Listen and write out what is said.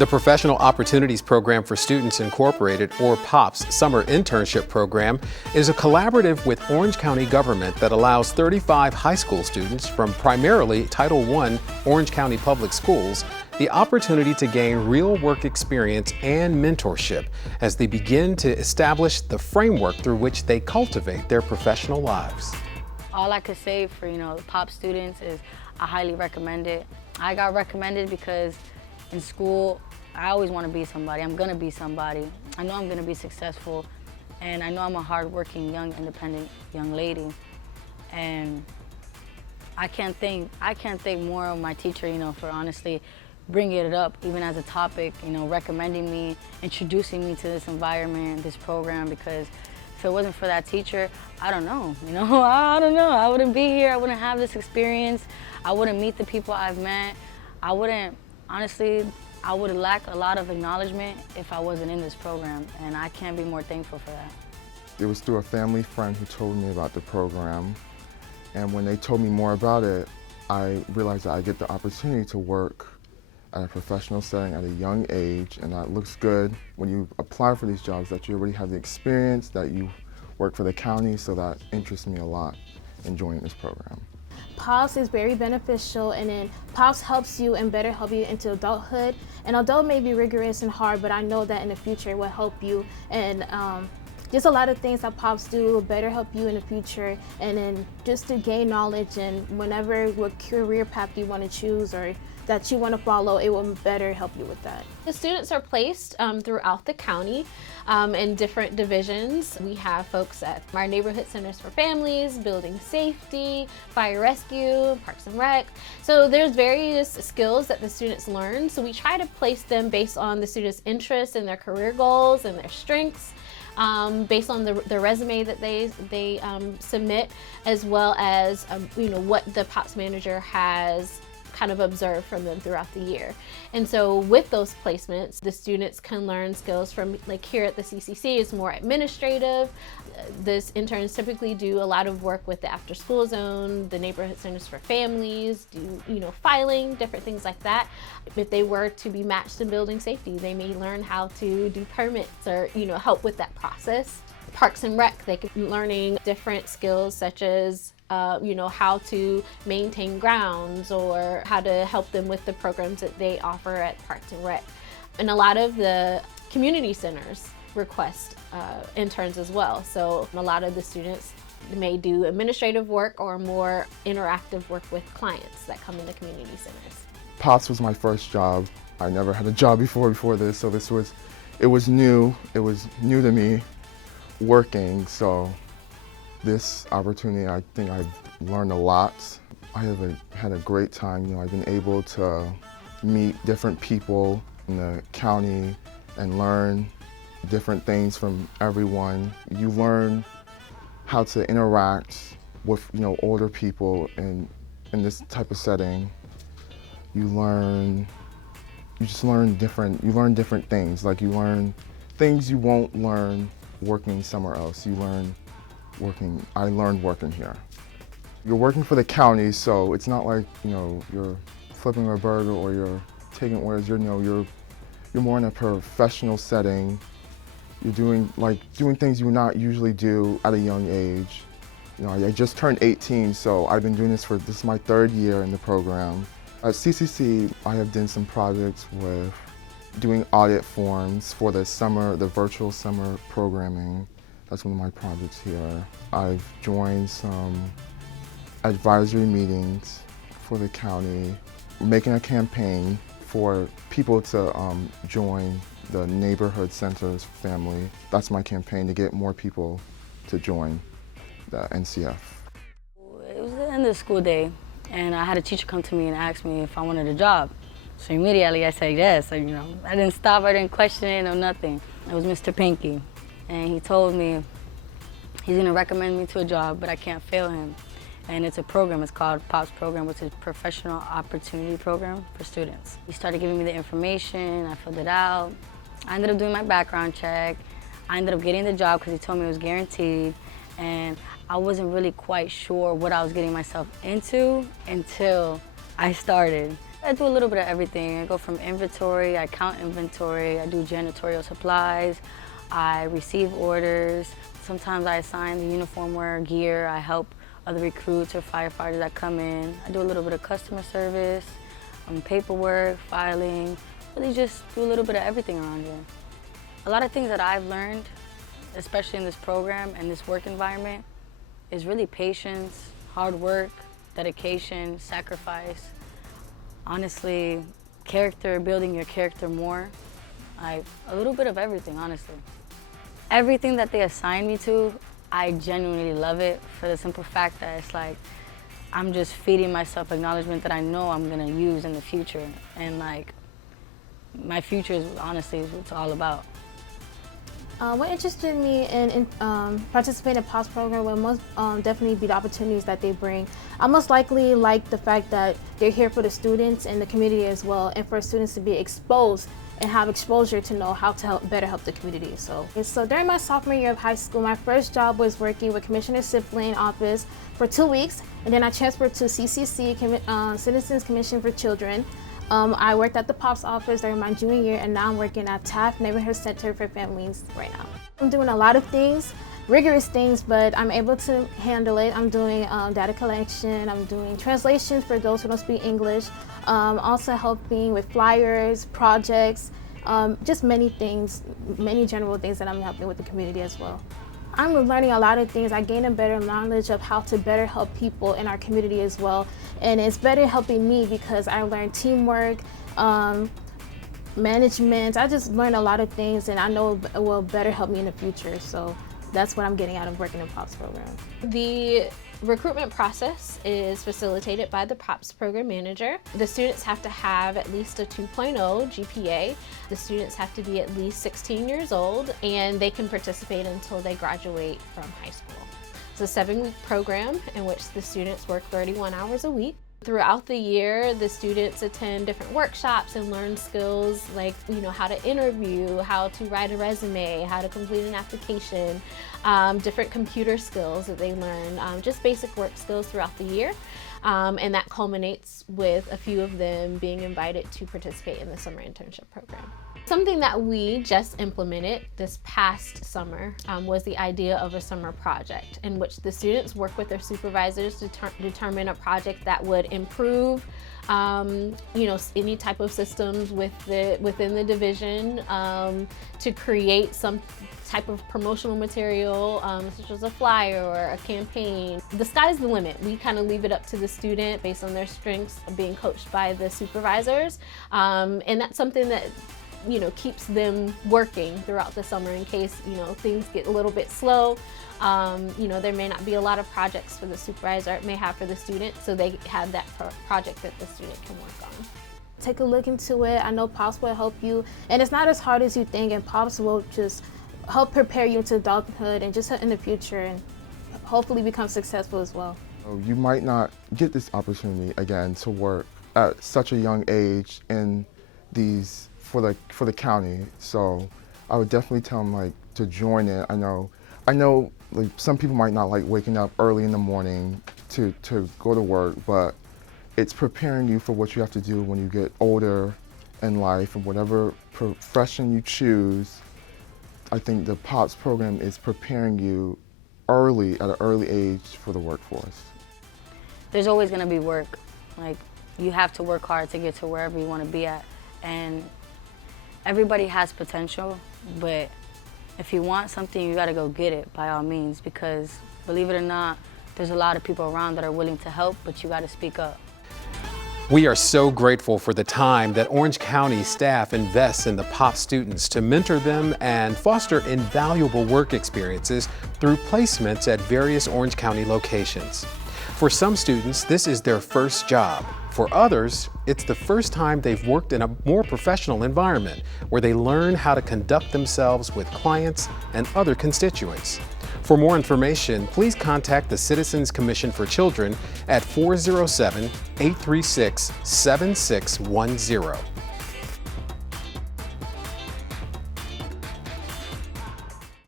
The Professional Opportunities Program for Students Incorporated, or POPS, summer internship program is a collaborative with Orange County government that allows 35 high school students from primarily Title I Orange County Public Schools the opportunity to gain real work experience and mentorship as they begin to establish the framework through which they cultivate their professional lives. All I could say for the POP students is I highly recommend it. I got recommended because in school I always want to be somebody. I'm gonna be somebody. I know I'm gonna be successful, and I know I'm a hardworking, young, independent young lady. And I can't thank more of my teacher, for honestly bringing it up, even as a topic, recommending me, introducing me to this environment, this program, because if it wasn't for that teacher, I don't know, I don't know. I wouldn't be here, I wouldn't have this experience, I wouldn't meet the people I've met, honestly, I would lack a lot of acknowledgement if I wasn't in this program, and I can't be more thankful for that. It was through a family friend who told me about the program, and when they told me more about it, I realized that I get the opportunity to work at a professional setting at a young age, and that looks good when you apply for these jobs, that you already have the experience, that you work for the county, so that interests me a lot in joining this program. POPS is very beneficial, and then POPS helps you and better help you into adulthood. And although it may be rigorous and hard, but I know that in the future it will help you. And just a lot of things that POPS do will better help you in the future, and then just to gain knowledge, and what career path you want to choose or that you want to follow, it will better help you with that. The students are placed throughout the county in different divisions. We have folks at our neighborhood centers for families, building safety, fire rescue, parks and rec. So there's various skills that the students learn. So we try to place them based on the students' interests and their career goals and their strengths. Based on the resume that they submit, as well as what the POPS manager has kind of observed from them throughout the year. And so with those placements, the students can learn skills from, like here at the CCC, it's more administrative. This interns typically do a lot of work with the after school zone, the neighborhood centers for families, do filing, different things like that. If they were to be matched in building safety, they may learn how to do permits or help with that process. Parks and Rec, they could be learning different skills such as how to maintain grounds or how to help them with the programs that they offer at Parks and Rec. And a lot of the community centers request interns as well. So a lot of the students may do administrative work or more interactive work with clients that come into community centers. POPS was my first job. I never had a job before this, so it was new to me working, so this opportunity, I think I've learned a lot. I have had a great time. I've been able to meet different people in the county and learn different things from everyone. You learn how to interact with older people in this type of setting. You learn different things. Like you learn things you won't learn working somewhere else. I learned working here. You're working for the county, so it's not like you're flipping a burger or you're taking orders. You're more in a professional setting. You're doing things you would not usually do at a young age. I just turned 18, so I've been doing this is my third year in the program. At CCC, I have done some projects with doing audit forms for the virtual summer programming. That's one of my projects here. I've joined some advisory meetings for the county. We're making a campaign for people to join the neighborhood centers family. That's my campaign, to get more people to join the NCF. It was the end of the school day, and I had a teacher come to me and ask me if I wanted a job. So immediately I said yes. I didn't stop, I didn't question it, no nothing. It was Mr. Pinky. And he told me he's gonna recommend me to a job, but I can't fail him. And it's a program, it's called POPS program, which is Professional Opportunity Program for Students. He started giving me the information, I filled it out. I ended up doing my background check. I ended up getting the job because he told me it was guaranteed. And I wasn't really quite sure what I was getting myself into until I started. I do a little bit of everything. I go from inventory, I count inventory, I do janitorial supplies, I receive orders. Sometimes I assign the uniform wear gear, I help other recruits or firefighters that come in. I do a little bit of customer service, paperwork, filing, really just do a little bit of everything around here. A lot of things that I've learned, especially in this program and this work environment, is really patience, hard work, dedication, sacrifice. Honestly, character, building your character more. A little bit of everything, honestly. Everything that they assign me to, I genuinely love it for the simple fact that it's like, I'm just feeding myself acknowledgement that I know I'm gonna use in the future. And like, my future is honestly what it's all about. What interested me in participating in the POPS program will most definitely be the opportunities that they bring. I most likely like the fact that they're here for the students and the community as well, and for students to be exposed and have exposure to know how to better help the community. So during my sophomore year of high school, my first job was working with Commissioner Sipling office for 2 weeks, and then I transferred to CCC, Citizens Commission for Children. I worked at the POPS office during my junior year, and now I'm working at Taft Neighborhood Center for Families right now. I'm doing a lot of things, rigorous things, but I'm able to handle it. I'm doing data collection, I'm doing translations for those who don't speak English, also helping with flyers, projects, just many things, many general things that I'm helping with the community as well. I'm learning a lot of things. I gain a better knowledge of how to better help people in our community as well. And it's better helping me because I learned teamwork, management. I just learned a lot of things, and I know it will better help me in the future. So that's what I'm getting out of working in the POPS program. The recruitment process is facilitated by the POPS program manager. The students have to have at least a 2.0 GPA. The students have to be at least 16 years old, and they can participate until they graduate from high school. It's a 7-week program in which the students work 31 hours a week. Throughout the year, the students attend different workshops and learn skills like, how to interview, how to write a resume, how to complete an application, different computer skills that they learn, just basic work skills throughout the year. And that culminates with a few of them being invited to participate in the summer internship program. Something that we just implemented this past summer was the idea of a summer project in which the students work with their supervisors to determine a project that would improve any type of systems within the division, to create some type of promotional material, such as a flyer or a campaign. The sky's the limit. We kind of leave it up to the student based on their strengths, being coached by the supervisors, and that's something that keeps them working throughout the summer in case, things get a little bit slow. There may not be a lot of projects for the supervisor may have for the student, so they have that project that the student can work on. Take a look into it. I know POPS will help you, and it's not as hard as you think, and POPS will just help prepare you into adulthood and just in the future, and hopefully become successful as well. You might not get this opportunity again to work at such a young age in these for the county, so I would definitely tell them to join it. I know some people might not like waking up early in the morning to go to work, but it's preparing you for what you have to do when you get older in life, and whatever profession you choose. I think the POPS program is preparing you early, at an early age, for the workforce. There's always gonna be work. You have to work hard to get to wherever you wanna be at. And everybody has potential, but if you want something, you gotta go get it by all means, because believe it or not, there's a lot of people around that are willing to help, but you gotta speak up. We are so grateful for the time that Orange County staff invests in the POPS students to mentor them and foster invaluable work experiences through placements at various Orange County locations. For some students, this is their first job. For others, it's the first time they've worked in a more professional environment where they learn how to conduct themselves with clients and other constituents. For more information, please contact the Citizens Commission for Children at 407-836-7610.